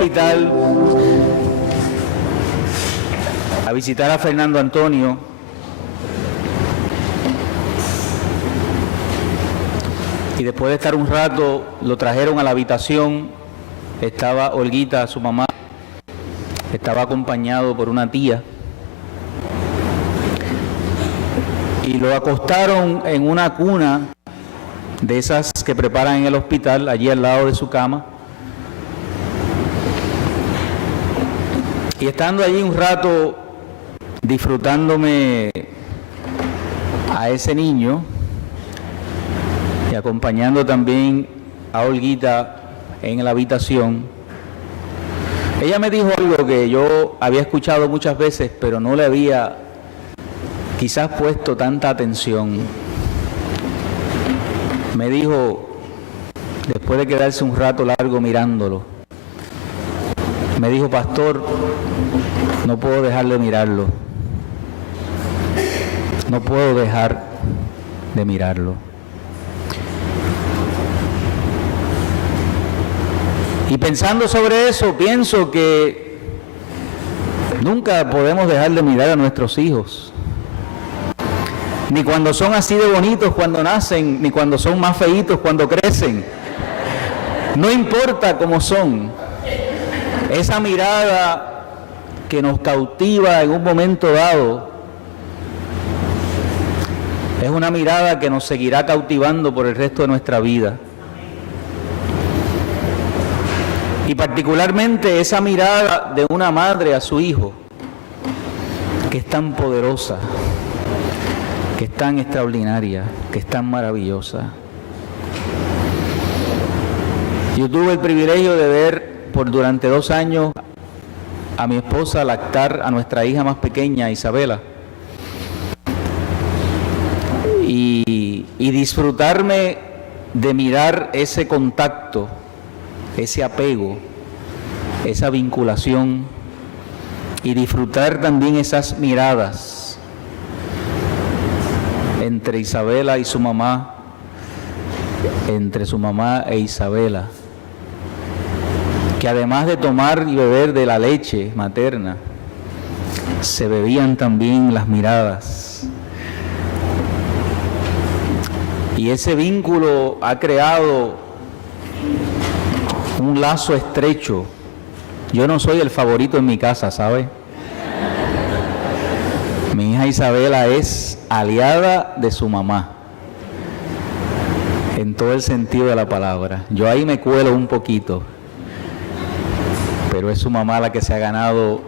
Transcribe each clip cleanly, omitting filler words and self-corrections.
hospital a visitar a Fernando Antonio. Y después de estar un rato, lo trajeron a la habitación. Estaba Olguita, su mamá, estaba acompañado por una tía. Y lo acostaron en una cuna de esas que preparan en el hospital, allí al lado de su cama. Y estando allí un rato disfrutándome a ese niño y acompañando también a Olguita en la habitación, ella me dijo algo que yo había escuchado muchas veces, pero no le había quizás puesto tanta atención. Me dijo, después de quedarse un rato largo mirándolo, me dijo: pastor, no puedo dejar de mirarlo. No puedo dejar de mirarlo. Y pensando sobre eso, pienso que nunca podemos dejar de mirar a nuestros hijos. Ni cuando son así de bonitos cuando nacen, ni cuando son más feitos cuando crecen. No importa cómo son. Esa mirada que nos cautiva en un momento dado es una mirada que nos seguirá cautivando por el resto de nuestra vida. Y particularmente esa mirada de una madre a su hijo, que es tan poderosa, que es tan extraordinaria, que es tan maravillosa. Yo tuve el privilegio de ver durante 2 años a mi esposa lactar a nuestra hija más pequeña, Isabela, y disfrutarme de mirar ese contacto, ese apego, esa vinculación, y disfrutar también esas miradas entre Isabela y su mamá, entre su mamá e Isabela, que además de tomar y beber de la leche materna, se bebían también las miradas. Y ese vínculo ha creado un lazo estrecho. Yo no soy el favorito en mi casa, ¿sabe? Mi hija Isabela es aliada de su mamá, en todo el sentido de la palabra. Yo ahí me cuelo un poquito, pero es su mamá la que se ha ganado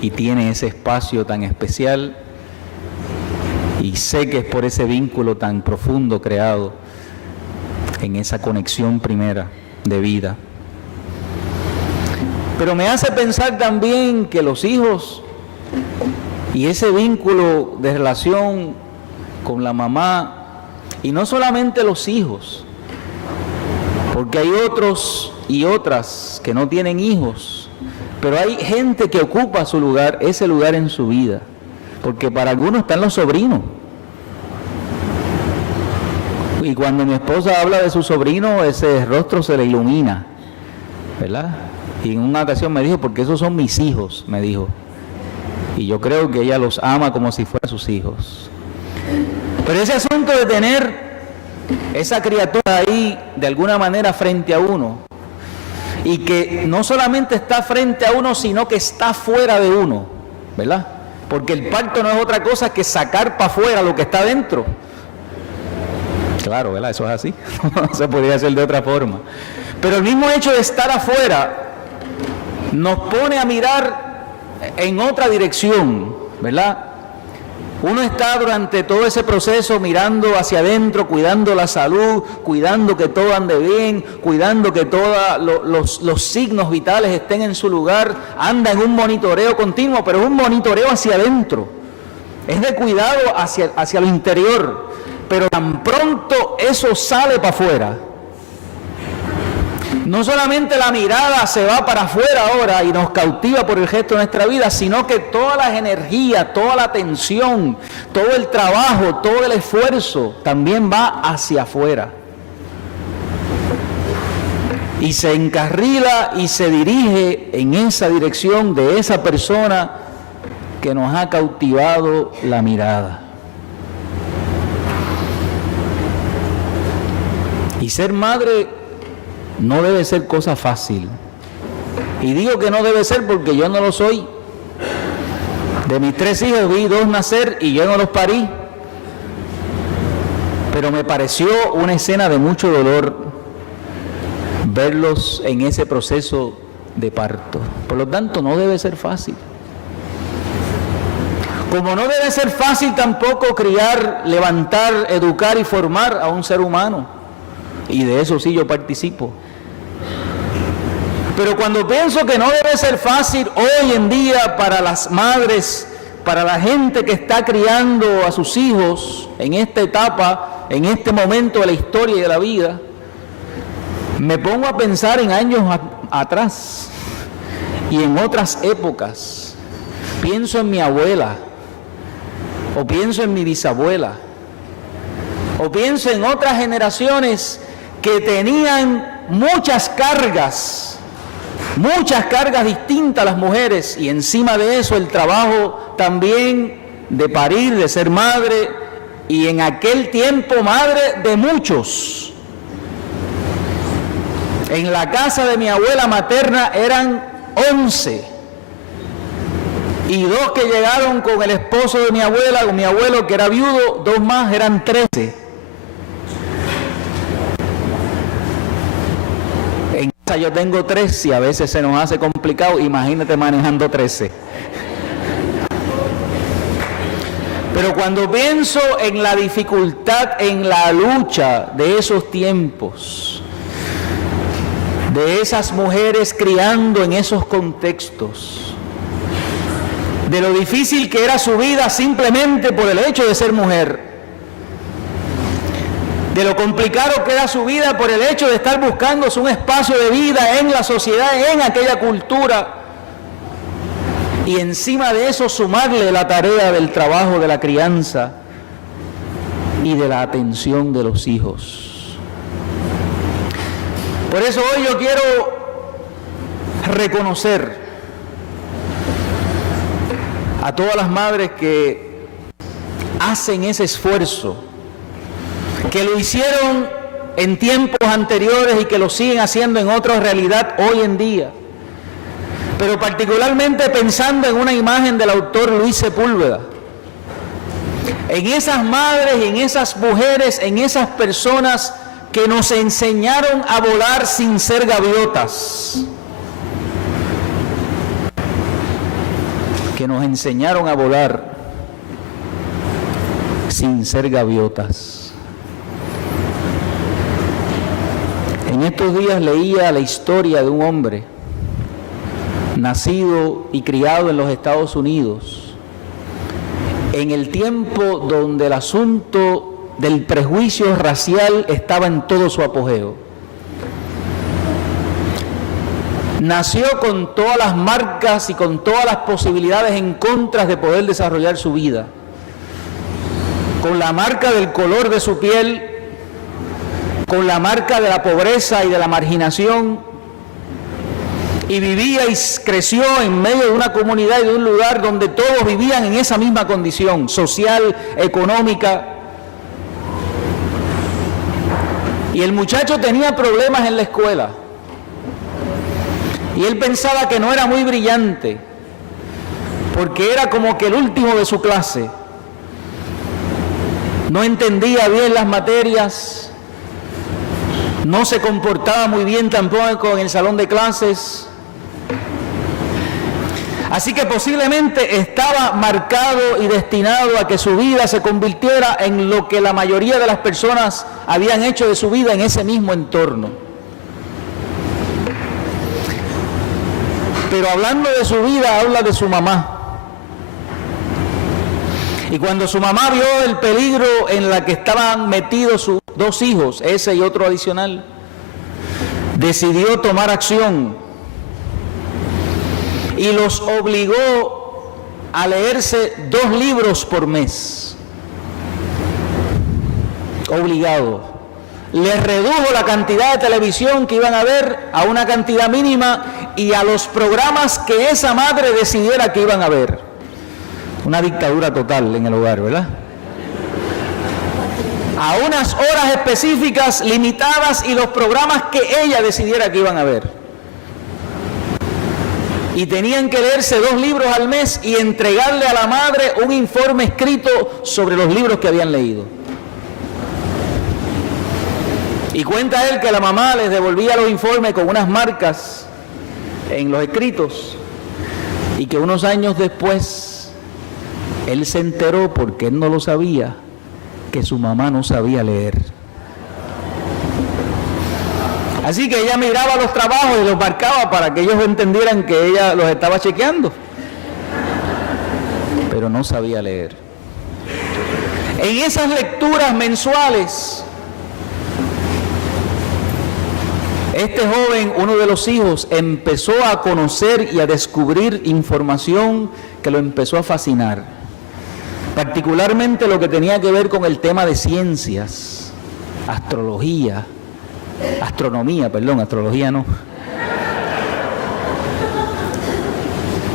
y tiene ese espacio tan especial, y sé que es por ese vínculo tan profundo creado en esa conexión primera de vida. Pero me hace pensar también que los hijos y ese vínculo de relación con la mamá, y no solamente los hijos, porque hay otros y otras que no tienen hijos, pero hay gente que ocupa su lugar, ese lugar en su vida, porque para algunos están los sobrinos. Y cuando mi esposa habla de su sobrino, ese rostro se le ilumina, ¿verdad? Y en una ocasión me dijo: porque esos son mis hijos, me dijo. Y yo creo que ella los ama como si fueran sus hijos. Pero ese asunto de tener esa criatura ahí de alguna manera frente a uno, y que no solamente está frente a uno, sino que está fuera de uno, ¿verdad? Porque el parto no es otra cosa que sacar para afuera lo que está dentro. Claro, ¿verdad? Eso es así. No se podría hacer de otra forma. Pero el mismo hecho de estar afuera nos pone a mirar en otra dirección, ¿verdad? Uno está durante todo ese proceso mirando hacia adentro, cuidando la salud, cuidando que todo ande bien, cuidando que todos los signos vitales estén en su lugar. Anda en un monitoreo continuo, pero es un monitoreo hacia adentro. Es de cuidado hacia lo interior. Pero tan pronto eso sale para afuera, no solamente la mirada se va para afuera ahora y nos cautiva por el resto de nuestra vida, sino que todas las energías, toda la atención, todo el trabajo, todo el esfuerzo también va hacia afuera. y se encarrila y se dirige en esa dirección de esa persona que nos ha cautivado la mirada. Y ser madre no debe ser cosa fácil. Y digo que no debe ser porque yo no lo soy. De mis 3 hijos vi 2 nacer y yo no los parí. Pero me pareció una escena de mucho dolor verlos en ese proceso de parto. Por lo tanto, no debe ser fácil. Como no debe ser fácil tampoco criar, levantar, educar y formar a un ser humano. Y de eso sí yo participo. Pero cuando pienso que no debe ser fácil hoy en día para las madres, para la gente que está criando a sus hijos en esta etapa, en este momento de la historia y de la vida, me pongo a pensar en años atrás y en otras épocas. Pienso en mi abuela, o pienso en mi bisabuela, o pienso en otras generaciones que tenían muchas cargas distintas las mujeres, y encima de eso el trabajo también de parir, de ser madre, y en aquel tiempo madre de muchos. En la casa de mi abuela materna eran 11, y 2 que llegaron con el esposo de mi abuela, con mi abuelo que era viudo, 2 más, eran 13. En casa yo tengo 3 y a veces se nos hace complicado, imagínate manejando 13. Pero cuando pienso en la dificultad, en la lucha de esos tiempos, de esas mujeres criando en esos contextos, de lo difícil que era su vida simplemente por el hecho de ser mujer, de lo complicado que era su vida por el hecho de estar buscándose un espacio de vida en la sociedad, en aquella cultura, y encima de eso sumarle la tarea del trabajo de la crianza y de la atención de los hijos. Por eso hoy yo quiero reconocer a todas las madres que hacen ese esfuerzo, que lo hicieron en tiempos anteriores y que lo siguen haciendo en otra realidad hoy en día. Pero particularmente pensando en una imagen del autor Luis Sepúlveda, en esas madres y en esas mujeres, en esas personas que nos enseñaron a volar sin ser gaviotas, que nos enseñaron a volar sin ser gaviotas. En estos días leía la historia de un hombre nacido y criado en los Estados Unidos, en el tiempo donde el asunto del prejuicio racial estaba en todo su apogeo. Nació con todas las marcas y con todas las posibilidades en contra de poder desarrollar su vida, con la marca del color de su piel, con la marca de la pobreza y de la marginación, y vivía y creció en medio de una comunidad y de un lugar donde todos vivían en esa misma condición social, económica. Y el muchacho tenía problemas en la escuela, y él pensaba que no era muy brillante, porque era como que el último de su clase. No entendía bien las materias, no se comportaba muy bien tampoco en el salón de clases. Así que posiblemente estaba marcado y destinado a que su vida se convirtiera en lo que la mayoría de las personas habían hecho de su vida en ese mismo entorno. Pero hablando de su vida, habla de su mamá. Y cuando su mamá vio el peligro en la que estaban metidos sus 2 hijos, ese y otro adicional, decidió tomar acción y los obligó a leerse 2 libros por mes. Obligado. les redujo la cantidad de televisión que iban a ver a una cantidad mínima y a los programas que esa madre decidiera que iban a ver. Una dictadura total en el hogar, ¿verdad? A unas horas específicas, limitadas, y los programas que ella decidiera que iban a ver. Y tenían que leerse 2 libros al mes y entregarle a la madre un informe escrito sobre los libros que habían leído. Y cuenta él que la mamá les devolvía los informes con unas marcas en los escritos, y que unos años después él se enteró, porque él no lo sabía, que su mamá no sabía leer. Así que ella miraba los trabajos y los marcaba para que ellos entendieran que ella los estaba chequeando, pero no sabía leer. En esas lecturas mensuales, este joven, uno de los hijos, empezó a conocer y a descubrir información que lo empezó a fascinar, particularmente lo que tenía que ver con el tema de ciencias, astrología no.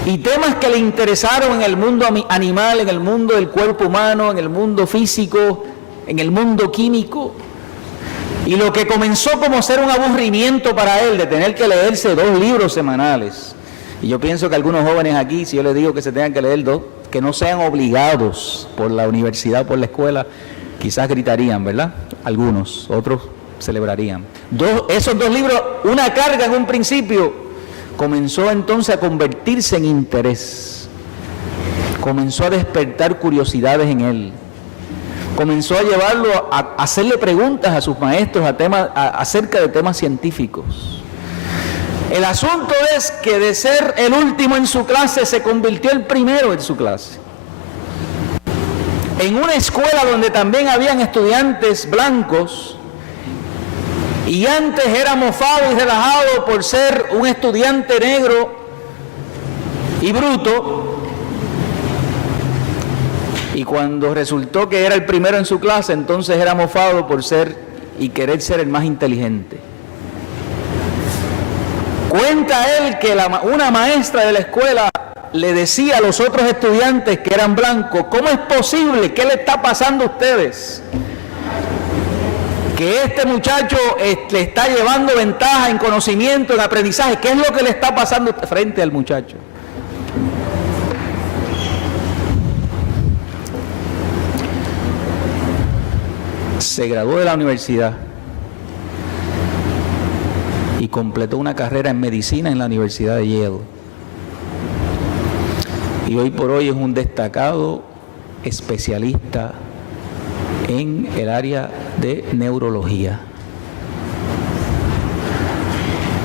Y temas que le interesaron en el mundo animal, en el mundo del cuerpo humano, en el mundo físico, en el mundo químico. Y lo que comenzó como ser un aburrimiento para él de tener que leerse 2 libros semanales. Y yo pienso que algunos jóvenes aquí, si yo les digo que se tengan que leer 2, que no sean obligados por la universidad o por la escuela, quizás gritarían, ¿verdad? Algunos, otros celebrarían. Esos 2 libros, una carga en un principio, comenzó entonces a convertirse en interés. Comenzó a despertar curiosidades en él. Comenzó a llevarlo a hacerle preguntas a sus maestros acerca de temas científicos. El asunto es que de ser el último en su clase, se convirtió el primero en su clase. En una escuela donde también habían estudiantes blancos, y antes era mofado y relajado por ser un estudiante negro y bruto, y cuando resultó que era el primero en su clase, entonces era mofado por ser y querer ser el más inteligente. Cuenta él que una maestra de la escuela le decía a los otros estudiantes que eran blancos: ¿cómo es posible? ¿Qué le está pasando a ustedes? Que este muchacho le está llevando ventaja en conocimiento, en aprendizaje. ¿Qué es lo que le está pasando frente al muchacho? Se graduó de la universidad y completó una carrera en medicina en la Universidad de Yale. Y hoy por hoy es un destacado especialista en el área de neurología.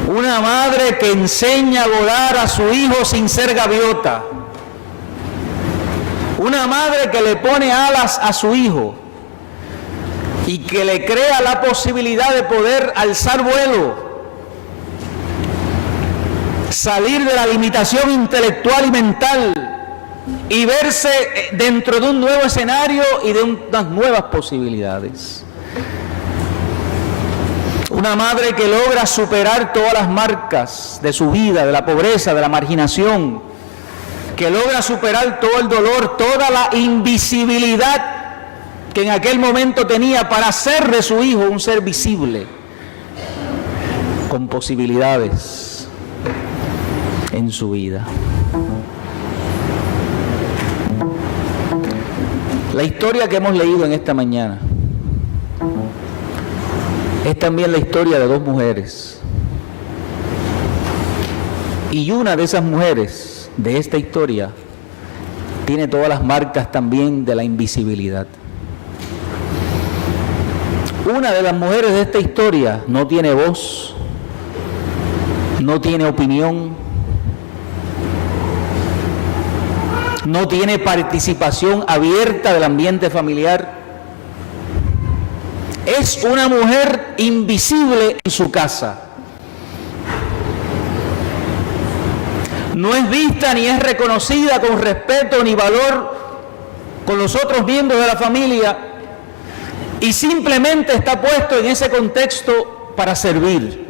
Una madre que enseña a volar a su hijo sin ser gaviota. Una madre que le pone alas a su hijo y que le crea la posibilidad de poder alzar vuelo, salir de la limitación intelectual y mental y verse dentro de un nuevo escenario y de unas nuevas posibilidades. Una madre que logra superar todas las marcas de su vida, de la pobreza, de la marginación, que logra superar todo el dolor, toda la invisibilidad que en aquel momento tenía, para hacer de su hijo un ser visible, con posibilidades en su vida. La historia que hemos leído en esta mañana es también la historia de 2 mujeres. Y una de esas mujeres de esta historia tiene todas las marcas también de la invisibilidad. Una de las mujeres de esta historia no tiene voz, no tiene opinión, no tiene participación abierta del ambiente familiar. Es una mujer invisible en su casa. No es vista ni es reconocida con respeto ni valor con los otros miembros de la familia. y simplemente está puesto en ese contexto para servir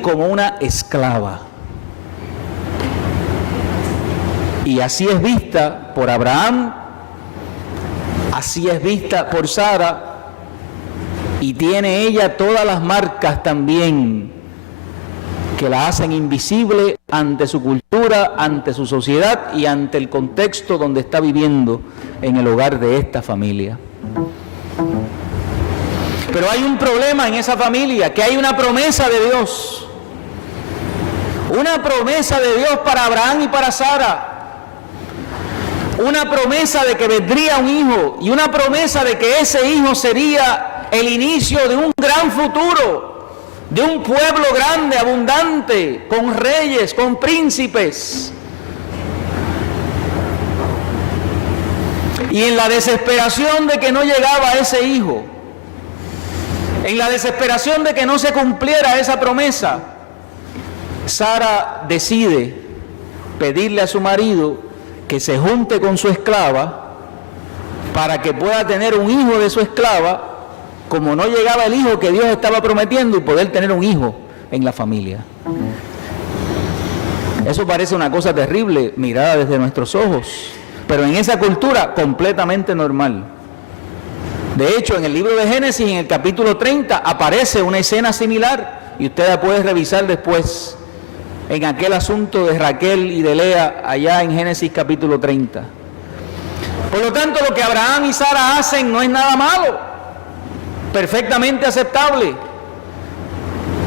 como una esclava. Y así es vista por Abraham, así es vista por Sara, y tiene ella todas las marcas también que la hacen invisible ante su cultura, ante su sociedad y ante el contexto donde está viviendo en el hogar de esta familia. Pero hay un problema en esa familia, que hay una promesa de Dios. Una promesa de Dios para Abraham y para Sara. Una promesa de que vendría un hijo y una promesa de que ese hijo sería el inicio de un gran futuro, de un pueblo grande, abundante, con reyes, con príncipes. Y en la desesperación de que no llegaba ese hijo, en la desesperación de que no se cumpliera esa promesa, Sara decide pedirle a su marido que se junte con su esclava para que pueda tener un hijo de su esclava, como no llegaba el hijo que Dios estaba prometiendo, y poder tener un hijo en la familia. Eso parece una cosa terrible mirada desde nuestros ojos, pero en esa cultura completamente normal. De hecho, en el libro de Génesis, en el capítulo 30, aparece una escena similar, y usted la puede revisar después, en aquel asunto de Raquel y de Lea, allá en Génesis capítulo 30. Por lo tanto, lo que Abraham y Sara hacen no es nada malo, perfectamente aceptable,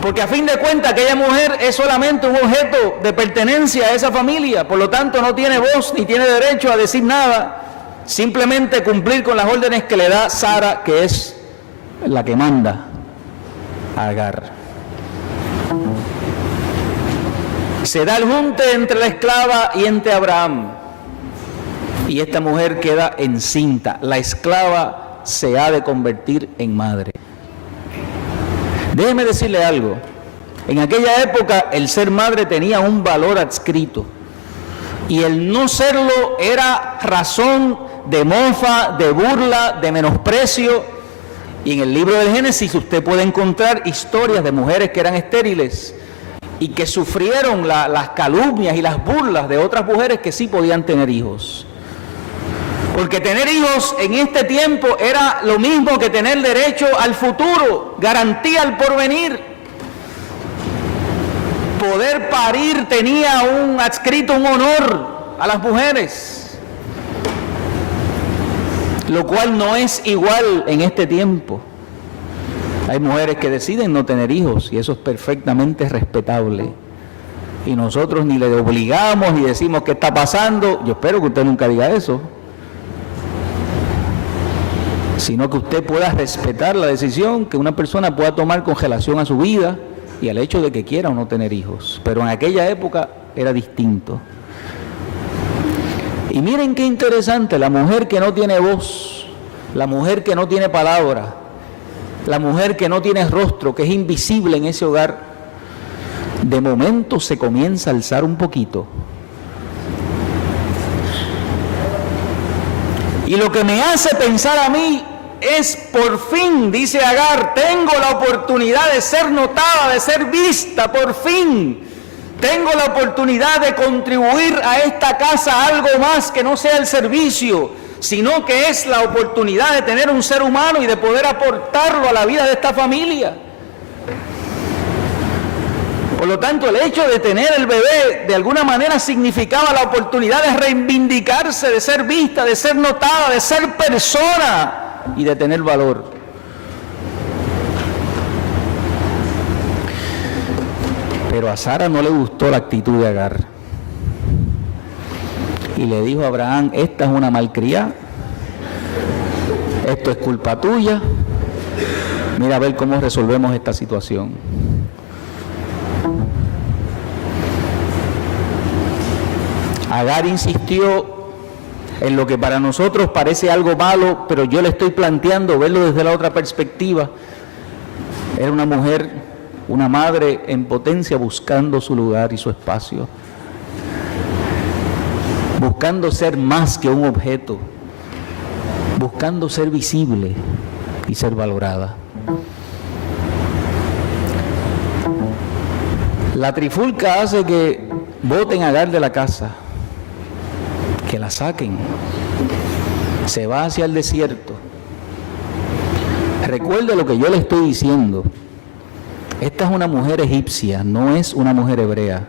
porque a fin de cuentas aquella mujer es solamente un objeto de pertenencia a esa familia, por lo tanto no tiene voz ni tiene derecho a decir nada, simplemente cumplir con las órdenes que le da Sara, que es la que manda a Agar. Se da el junte entre la esclava y entre Abraham, y esta mujer queda encinta. La esclava se ha de convertir en madre. Déjeme decirle algo, en aquella época el ser madre tenía un valor adscrito, y el no serlo era razón de mofa, de burla, de menosprecio. Y en el libro del Génesis usted puede encontrar historias de mujeres que eran estériles y que sufrieron las calumnias y las burlas de otras mujeres que sí podían tener hijos. Porque tener hijos en este tiempo era lo mismo que tener derecho al futuro, garantía al porvenir. Poder parir tenía adscrito un honor a las mujeres, lo cual no es igual en este tiempo. Hay mujeres que deciden no tener hijos y eso es perfectamente respetable. Y nosotros ni le obligamos ni decimos qué está pasando. Yo espero que usted nunca diga eso, sino que usted pueda respetar la decisión que una persona pueda tomar con relación a su vida y al hecho de que quiera o no tener hijos. Pero en aquella época era distinto. Y miren qué interesante, la mujer que no tiene voz, la mujer que no tiene palabra, la mujer que no tiene rostro, que es invisible en ese hogar, de momento se comienza a alzar un poquito. Y lo que me hace pensar a mí es, por fin, dice Agar, tengo la oportunidad de ser notada, de ser vista, por fin. Tengo la oportunidad de contribuir a esta casa algo más que no sea el servicio, sino que es la oportunidad de tener un ser humano y de poder aportarlo a la vida de esta familia. Por lo tanto, el hecho de tener el bebé de alguna manera significaba la oportunidad de reivindicarse, de ser vista, de ser notada, de ser persona y de tener valor. Pero a Sara no le gustó la actitud de Agar. Y le dijo a Abraham, esta es una malcriada, esto es culpa tuya, mira a ver cómo resolvemos esta situación. Agar insistió en lo que para nosotros parece algo malo, pero yo le estoy planteando verlo desde la otra perspectiva. Era una mujer, una madre en potencia buscando su lugar y su espacio, buscando ser más que un objeto, buscando ser visible y ser valorada. La trifulca hace que boten a Agar de la casa, que la saquen, se va hacia el desierto. Recuerde lo que yo le estoy diciendo. Esta es una mujer egipcia, no es una mujer hebrea.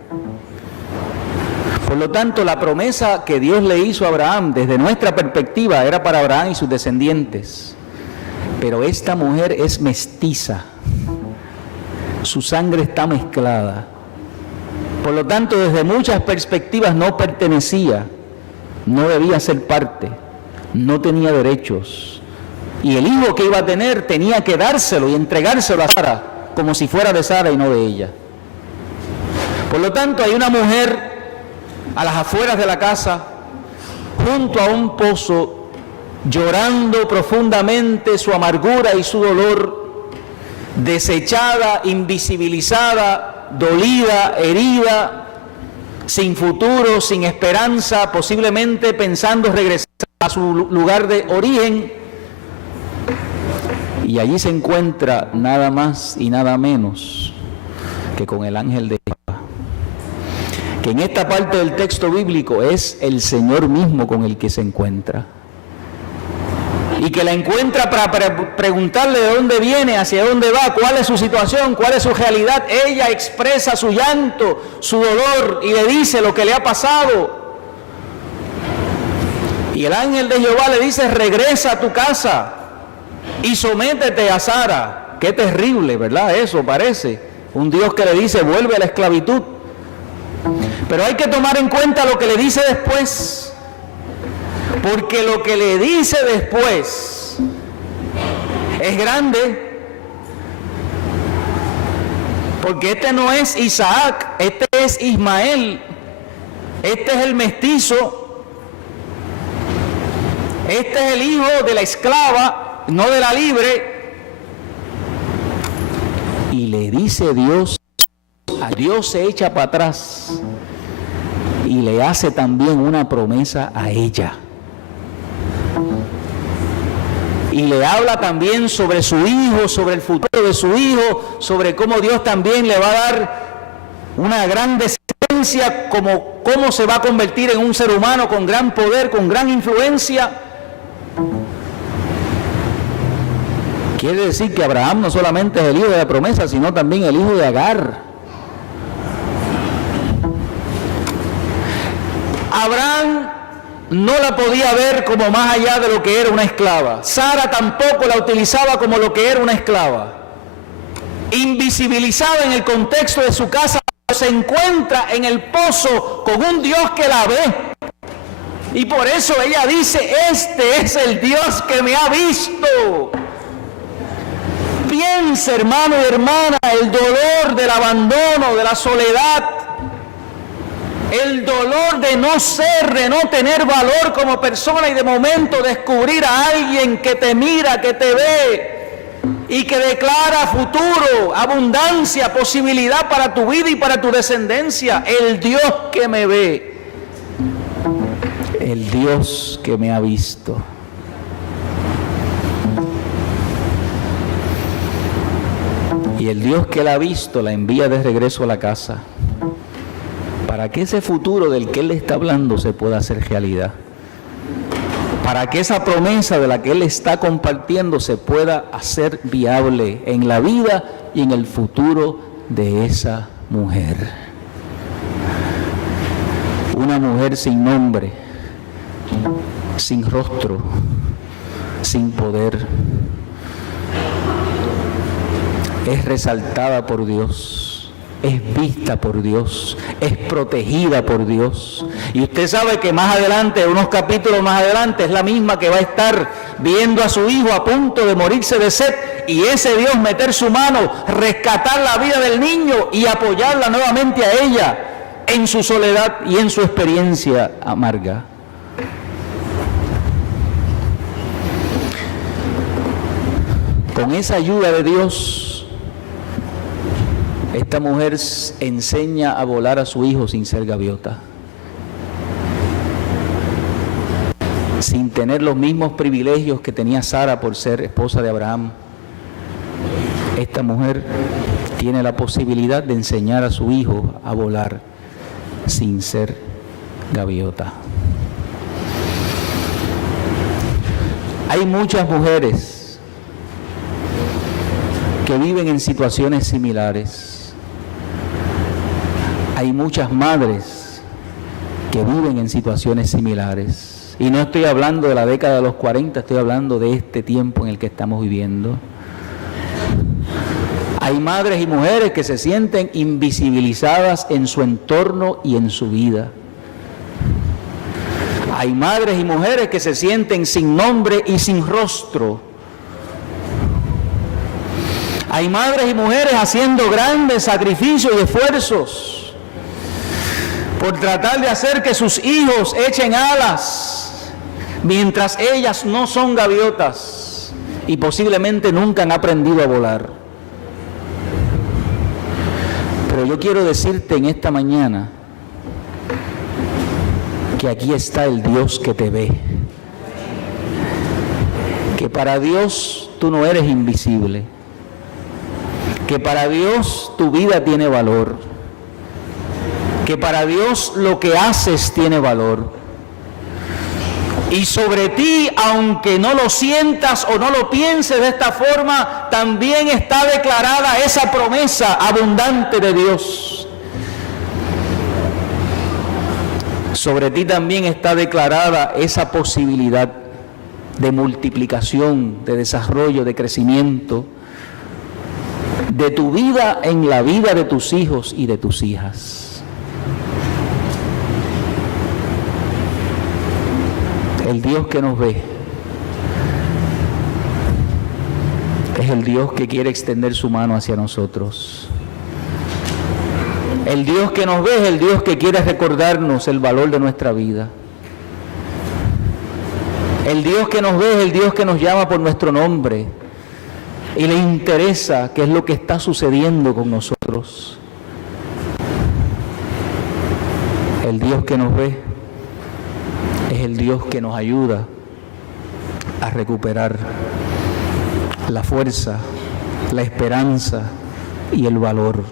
Por lo tanto, la promesa que Dios le hizo a Abraham, desde nuestra perspectiva, era para Abraham y sus descendientes. Pero esta mujer es mestiza. Su sangre está mezclada. Por lo tanto, desde muchas perspectivas no pertenecía, no debía ser parte, no tenía derechos. Y el hijo que iba a tener tenía que dárselo y entregárselo a Sara, como si fuera de Sara y no de ella. Por lo tanto, hay una mujer a las afueras de la casa, junto a un pozo, llorando profundamente su amargura y su dolor, desechada, invisibilizada, dolida, herida, sin futuro, sin esperanza, posiblemente pensando regresar a su lugar de origen. Y allí se encuentra nada más y nada menos que con el ángel de Jehová, que en esta parte del texto bíblico es el Señor mismo con el que se encuentra. Y que la encuentra para preguntarle de dónde viene, hacia dónde va, cuál es su situación, cuál es su realidad. Ella expresa su llanto, su dolor y le dice lo que le ha pasado. Y el ángel de Jehová le dice: regresa a tu casa y sométete a Sara. Qué terrible, ¿verdad? Eso parece. Un Dios que le dice: vuelve a la esclavitud. Pero hay que tomar en cuenta lo que le dice después. Porque lo que le dice después es grande. Porque este no es Isaac, este es Ismael. Este es el mestizo. Este es el hijo de la esclava, no de la libre. Y le dice Dios, a Dios se echa para atrás y le hace también una promesa a ella. Y le habla también sobre su hijo, sobre el futuro de su hijo, sobre cómo Dios también le va a dar una gran descendencia, cómo se va a convertir en un ser humano con gran poder, con gran influencia. Quiere decir que Abraham no solamente es el hijo de la promesa, sino también el hijo de Agar. Abraham no la podía ver como más allá de lo que era una esclava. Sara tampoco la utilizaba como lo que era una esclava. Invisibilizada en el contexto de su casa, se encuentra en el pozo con un Dios que la ve. Y por eso ella dice: este es el Dios que me ha visto. Piensa, hermano y hermana, el dolor del abandono, de la soledad, el dolor de no ser, de no tener valor como persona y de momento descubrir a alguien que te mira, que te ve y que declara futuro, abundancia, posibilidad para tu vida y para tu descendencia. El Dios que me ve, el Dios que me ha visto. Y el Dios que la ha visto la envía de regreso a la casa, para que ese futuro del que Él está hablando se pueda hacer realidad. Para que esa promesa de la que Él está compartiendo se pueda hacer viable en la vida y en el futuro de esa mujer. Una mujer sin nombre, sin rostro, sin poder. Es resaltada por Dios, es vista por Dios, es protegida por Dios. Y usted sabe que más adelante, unos capítulos más adelante, es la misma que va a estar viendo a su hijo a punto de morirse de sed, y ese Dios meter su mano, rescatar la vida del niño y apoyarla nuevamente a ella en su soledad y en su experiencia amarga. Con esa ayuda de Dios, esta mujer enseña a volar a su hijo sin ser gaviota. sin tener los mismos privilegios que tenía Sara por ser esposa de Abraham. Esta mujer tiene la posibilidad de enseñar a su hijo a volar sin ser gaviota. Hay muchas mujeres que viven en situaciones similares. Hay muchas madres que viven en situaciones similares. Y no estoy hablando de la década de los 40, estoy hablando de este tiempo en el que estamos viviendo. Hay madres y mujeres que se sienten invisibilizadas en su entorno y en su vida. Hay madres y mujeres que se sienten sin nombre y sin rostro. Hay madres y mujeres haciendo grandes sacrificios y esfuerzos por tratar de hacer que sus hijos echen alas, mientras ellas no son gaviotas y posiblemente nunca han aprendido a volar. Pero yo quiero decirte en esta mañana que aquí está el Dios que te ve. Que para Dios tú no eres invisible. Que para Dios tu vida tiene valor. Que para Dios lo que haces tiene valor. Y sobre ti, aunque no lo sientas o no lo pienses de esta forma, también está declarada esa promesa abundante de Dios. Sobre ti también está declarada esa posibilidad de multiplicación, de desarrollo, de crecimiento, de tu vida en la vida de tus hijos y de tus hijas. El Dios que nos ve es el Dios que quiere extender su mano hacia nosotros. El Dios que nos ve es el Dios que quiere recordarnos el valor de nuestra vida. El Dios que nos ve es el Dios que nos llama por nuestro nombre y le interesa qué es lo que está sucediendo con nosotros. El Dios que nos ve es el Dios que nos ayuda a recuperar la fuerza, la esperanza y el valor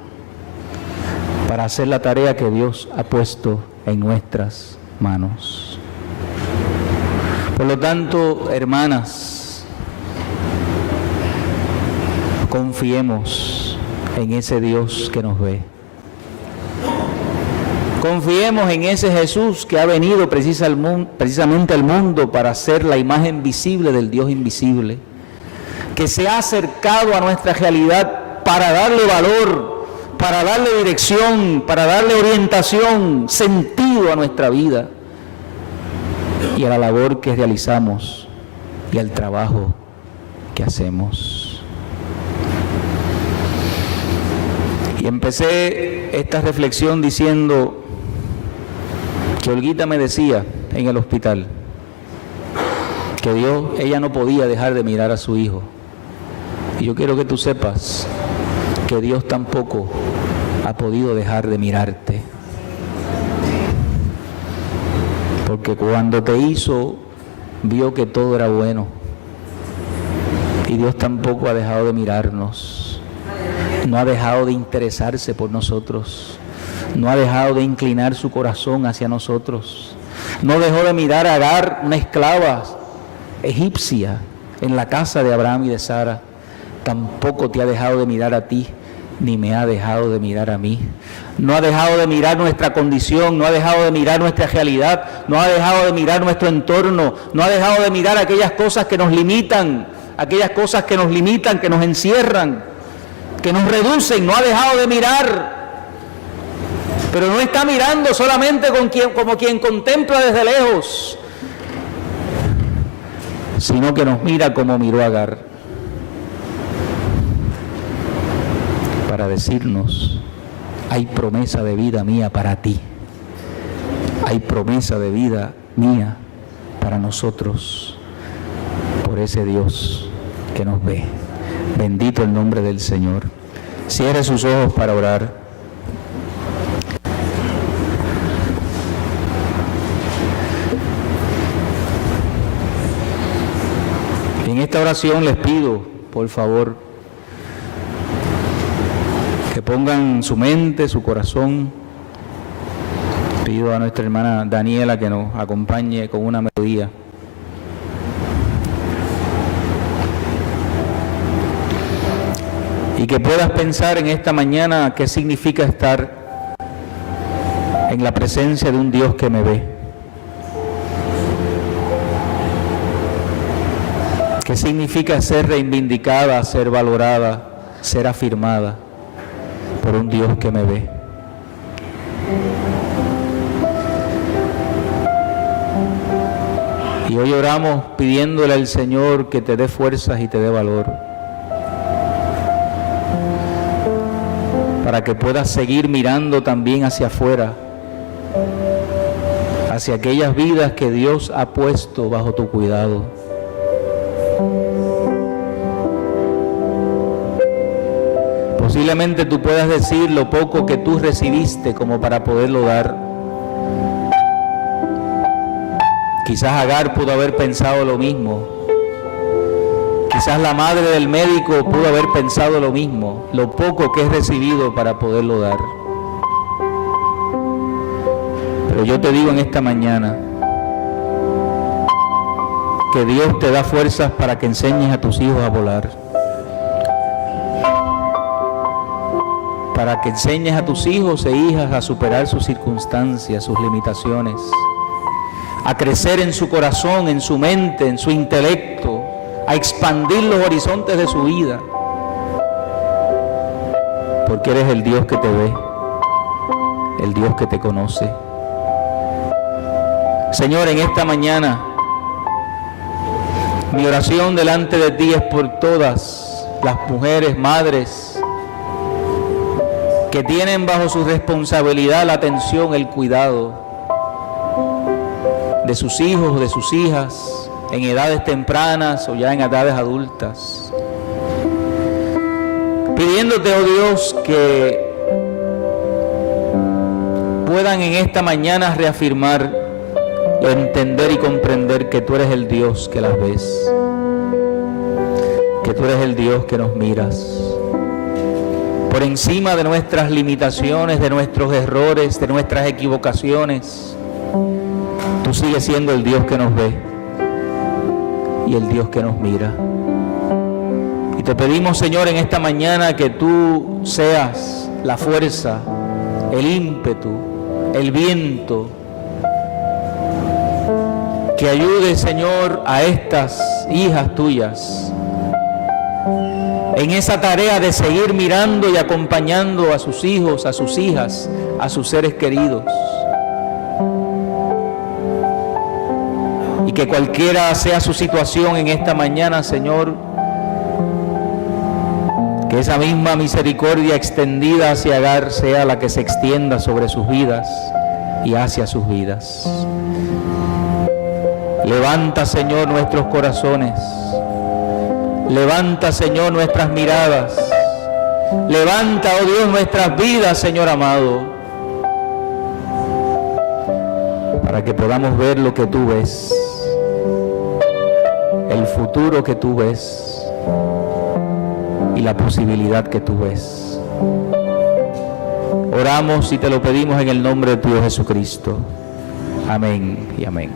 para hacer la tarea que Dios ha puesto en nuestras manos. Por lo tanto, hermanas, confiemos en ese Dios que nos ve. Confiemos en ese Jesús que ha venido precisamente al mundo para ser la imagen visible del Dios invisible, que se ha acercado a nuestra realidad para darle valor, para darle dirección, para darle orientación, sentido a nuestra vida y a la labor que realizamos y al trabajo que hacemos. Y empecé esta reflexión diciendo que Olguita me decía en el hospital que ella no podía dejar de mirar a su hijo. Y yo quiero que tú sepas que Dios tampoco ha podido dejar de mirarte. Porque cuando te hizo, vio que todo era bueno. Y Dios tampoco ha dejado de mirarnos. No ha dejado de interesarse por nosotros. No ha dejado de inclinar su corazón hacia nosotros. No dejó de mirar a Agar, una esclava egipcia, en la casa de Abraham y de Sara. Tampoco te ha dejado de mirar a ti, ni me ha dejado de mirar a mí. No ha dejado de mirar nuestra condición, no ha dejado de mirar nuestra realidad, no ha dejado de mirar nuestro entorno, no ha dejado de mirar aquellas cosas que nos limitan, que nos encierran, que nos reducen. No ha dejado de mirar. Pero no está mirando solamente como quien contempla desde lejos, sino que nos mira como miró a Agar, para decirnos: hay promesa de vida mía para ti, hay promesa de vida mía para nosotros, por ese Dios que nos ve. Bendito el nombre del Señor. Cierre sus ojos para orar. En esta oración les pido, por favor, que pongan su mente, su corazón. Pido a nuestra hermana Daniela que nos acompañe con una melodía. Y que puedas pensar en esta mañana qué significa estar en la presencia de un Dios que me ve. ¿Qué significa ser reivindicada, ser valorada, ser afirmada por un Dios que me ve? Y hoy oramos pidiéndole al Señor que te dé fuerzas y te dé valor, para que puedas seguir mirando también hacia afuera, hacia aquellas vidas que Dios ha puesto bajo tu cuidado. Posiblemente tú puedas decir lo poco que tú recibiste como para poderlo dar. Quizás Agar pudo haber pensado lo mismo. Quizás la madre del médico pudo haber pensado lo mismo, lo poco que he recibido para poderlo dar. Pero yo te digo en esta mañana que Dios te da fuerzas para que enseñes a tus hijos a volar, para que enseñes a tus hijos e hijas a superar sus circunstancias, sus limitaciones, a crecer en su corazón, en su mente, en su intelecto, a expandir los horizontes de su vida, porque eres el Dios que te ve, el Dios que te conoce. Señor, en esta mañana mi oración delante de ti es por todas las mujeres, madres, que tienen bajo su responsabilidad la atención, el cuidado de sus hijos, de sus hijas, en edades tempranas o ya en edades adultas, pidiéndote, oh Dios, que puedan en esta mañana reafirmar, entender y comprender que tú eres el Dios que las ves, que tú eres el Dios que nos miras por encima de nuestras limitaciones, de nuestros errores, de nuestras equivocaciones. Tú sigues siendo el Dios que nos ve y el Dios que nos mira. Y te pedimos, Señor, en esta mañana que tú seas la fuerza, el ímpetu, el viento, que ayude, Señor, a estas hijas tuyas en esa tarea de seguir mirando y acompañando a sus hijos, a sus hijas, a sus seres queridos. Y que cualquiera sea su situación en esta mañana, Señor, que esa misma misericordia extendida hacia Agar sea la que se extienda sobre sus vidas y hacia sus vidas. Levanta, Señor, nuestros corazones. Levanta, Señor, nuestras miradas. Levanta, oh Dios, nuestras vidas, Señor amado, para que podamos ver lo que tú ves, el futuro que tú ves y la posibilidad que tú ves. Oramos y te lo pedimos en el nombre de tu Hijo Jesucristo. Amén y amén.